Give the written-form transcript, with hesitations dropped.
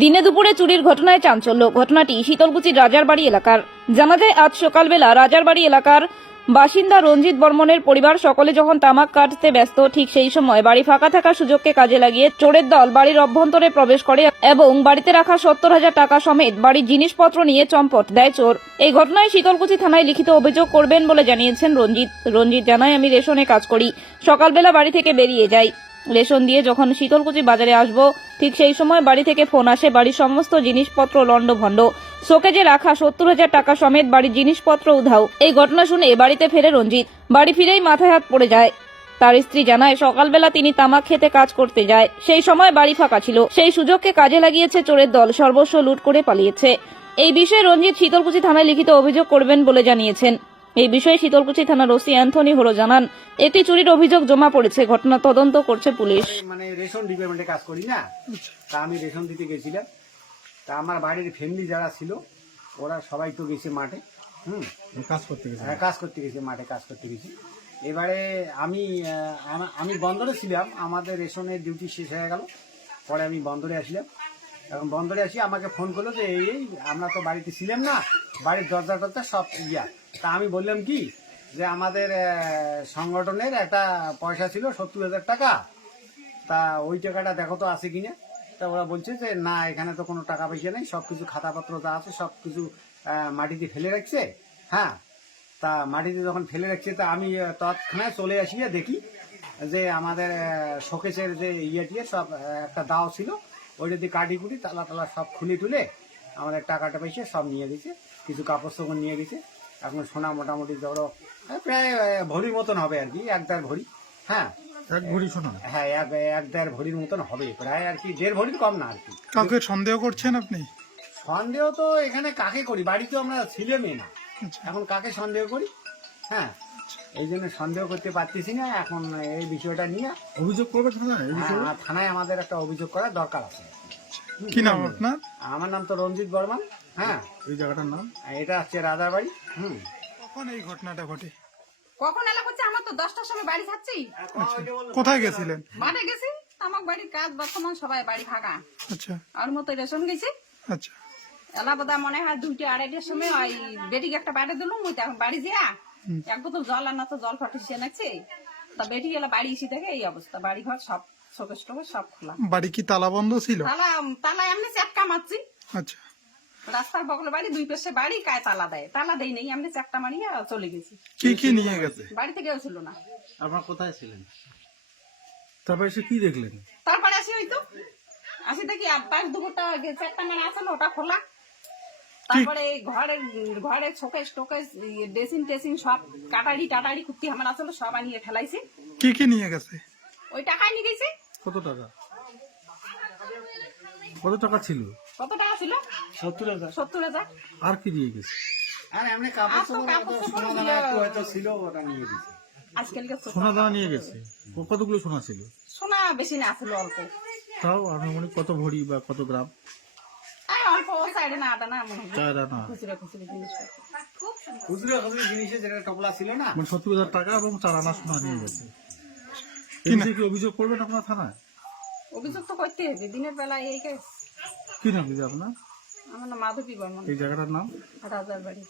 দিনে দুপুরে চুরির ঘটনায় চাঞ্চল্য। ঘটনাটি শীতলকুচির রাজারবাড়ি এলাকার। জানা যায় আজ সকালবেলা রাজারবাড়ি এলাকার বাসিন্দা রঞ্জিত বর্মনের পরিবার সকলে যখন তামাক কাটতে ব্যস্ত, ঠিক সেই সময় বাড়ি ফাঁকা থাকার সুযোগকে কাজে লাগিয়ে চোরের দল বাড়ির অভ্যন্তরে প্রবেশ করে এবং বাড়িতে রাখা 70,000 টাকা সমেত বাড়ির জিনিসপত্র নিয়ে চম্পট দেয় চোর। এই ঘটনায় শীতলকুচি থানায় লিখিত অভিযোগ করবেন বলে জানিয়েছেন রঞ্জিত জানায়, আমি রেশনে কাজ করি, সকালবেলা বাড়ি থেকে বেরিয়ে যাই। রেশন দিয়ে যখন শীতলকুচি বাজারে আসবো, ঠিক সেই সময় বাড়ি থেকে ফোন আসে বাড়ির সমস্ত জিনিসপত্র লন্ডভন্ড, শোকেজে রাখা 70,000 টাকা সমেত বাড়ির জিনিসপত্র উধাও। এই ঘটনা শুনে বাড়িতে ফেরে রঞ্জিত। বাড়ি ফিরেই মাথায় হাত পড়ে যায়। তার স্ত্রী জানায়, সকালবেলা তিনি তামাক খেতে কাজ করতে যায়, সেই সময় বাড়ি ফাঁকা ছিল, সেই সুযোগকে কাজে লাগিয়েছে চোরের দল, সর্বস্ব লুট করে পালিয়েছে। এই বিষয়ে রঞ্জিত শীতলকুচি থানায় লিখিত অভিযোগ করবেন বলে জানিয়েছেন। এই বিষয়ে শীতলকুচি থানার ওসি অ্যান্থনি হোরো জানান, একটি চুরির অভিযোগ জমা পড়েছে, ঘটনা তদন্ত করছে পুলিশ। মানে রেশন ডিপার্টমেন্টে কাজ করি না, তা আমি রেশন দিতে গেছিলাম। তা আমার বাড়ির ফ্যামিলি যারা ছিল ওরা সবাই তো গেছে মাঠে, কাজ করতে গেছে মাঠে কাজ করতে গেছি। এবারে আমি বন্দরে ছিলাম, আমাদের রেশনের ডিউটি শেষ হয়ে গেল, পরে আমি বন্দরে আসলাম। এখন বন্দরে আসি আমাকে ফোন করলো যে এই আমরা তো বাড়িতে ছিলাম না, বাড়ির দরজা টরজা সব ইয়া। তা আমি বললাম কি যে আমাদের সংগঠনের একটা পয়সা ছিল 70,000 টাকা, তা ওই টাকাটা দেখো তো আছে কিনা। তা ওরা বলছে যে না, এখানে তো কোনো টাকা পয়সা নেই, সব কিছু খাতাপত্র যা আছে সব কিছু মাটিতে ফেলে রাখছে। হ্যাঁ, তা মাটিতে যখন ফেলে রাখছে তা আমি তৎক্ষণাৎ চলে আসিয়া দেখি যে আমাদের শোকেসের যে ইয়েটিয়ে সব একটা দাও ছিল, ওইটা দিয়ে কাটি কুটি তালা টালা সব খুলে টুলে আমাদের টাকাটা পয়সা সব নিয়ে গেছে, কিছু কাপড় চোপড় নিয়ে গেছে। এখন সোনা মোটামুটি ধরো প্রায় ভরির মতন হবে আর কি, 1-1.5 ভরি। হ্যাঁ, 1 ভরি সোনা? হ্যাঁ, 1-1.5 ভরির মতন হবে, প্রায় আর কি 1.5 ভরির কম না আর কি। কাউকে সন্দেহ করছেন আপনি? সন্দেহ তো এখানে কাকে করি, বাড়িতে আমরা ছিলামই না, এখন কাকে সন্দেহ করি? হ্যাঁ, এই জন্য সন্দেহ করতে পারতেছি না। এখন এই বিষয়টা নিয়ে অভিযোগ করবে থানায়? থানায় আমাদের একটা অভিযোগ করার দরকার আছে। কি নাম আপনার? আমার নাম তো রঞ্জিত বর্মন। হ্যাঁ, এই জায়গাটার নাম? এটা হচ্ছে রাজারবাড়ি। কখন এই ঘটনাটা ঘটে? কখন এলা করছে? আমার তো 10টার সময় বাড়ি যাচ্ছি, কোথায় গেছিলেন? মাঠে গেছি, আমার বাড়ির কাজ বর্তমান সবাই বাড়ি ফাঁকা, আচ্ছা আর মতো রেশন গেছি। আচ্ছা। এলা বোধ মনে হয় 2-2:30টার সময় ওই বেটিকে একটা পাঠিয়ে দিলাম, ওই এখন বাড়ি যা এক বোতল জল আর না তো জল ফাটিয়ে এনেছে। তা বেটি গেলে বাড়ি এসে দেখে এই অবস্থা, বাড়ি ঘর সব শোকেস টোকেস সব খোলা। বাড়ি কি তালা বন্ধ ছিল? তালা এমনি চাপকা মারছি, আচ্ছা। রাস্তার বগলে বাড়ি, 2 পাশে বাড়ি, কায় তালা দেয়, তালা দেয় নেই, এমনি চাপটা মারিয়ে চলে গেছি। কি কি নিয়ে গেছে? বাড়িতে কেউ ছিল না। আপনার কোথায় ছিলেন? তারপরে এসে কি দেখলেন? তারপরে আসি ওই তো আসি দেখি পাঁচ দুপুরটা চারটা মানে আসলো, ওটা খোলা। তারপরে ঘরে শোকেস টোকেস ড্রেসিং টেসিং সব কাটারি টাটারি কুত্তি আমার আসলো, সব আনিয়ে ফেলাইছি। কি কি নিয়ে গেছে? ওই টাকাই নিয়ে গেছি। কত টাকা? কত টাকা ছিল? কত টাকা ছিল? 70,000। আর কি দিয়ে গেছে? আর এমনি কাপড় চোপড় সোনা দানা একটু হয়তো ছিল, ওটা নিয়ে দিয়েছে। আজকালকে সোনা দানা নিয়ে গেছে? কতগুলো সোনা ছিল? সোনা বেশি না, আসলো অল্প। তাও আনুমানিক কত ভরি বা কত গ্রাম? অল্প, সাইডে না আটা না মনে হয়, 4 আনা। খুচরা খুচরি জিনিসপত্র। খুচরো খুচরো জিনিসের যেটা টপলা ছিল না, মানে 70,000 টাকা এবং 4 আনা সোনা নিয়ে গেছে। কি অভিযোগ করবেন আপনার থানায়? অভিযোগ তো করতে হবে, দিনের বেলা এই কেস। কি নাম দিদি আপনার? আমার নাম মাধবী বর্মন, এই জায়গাটার নাম? রাজার বাড়ি।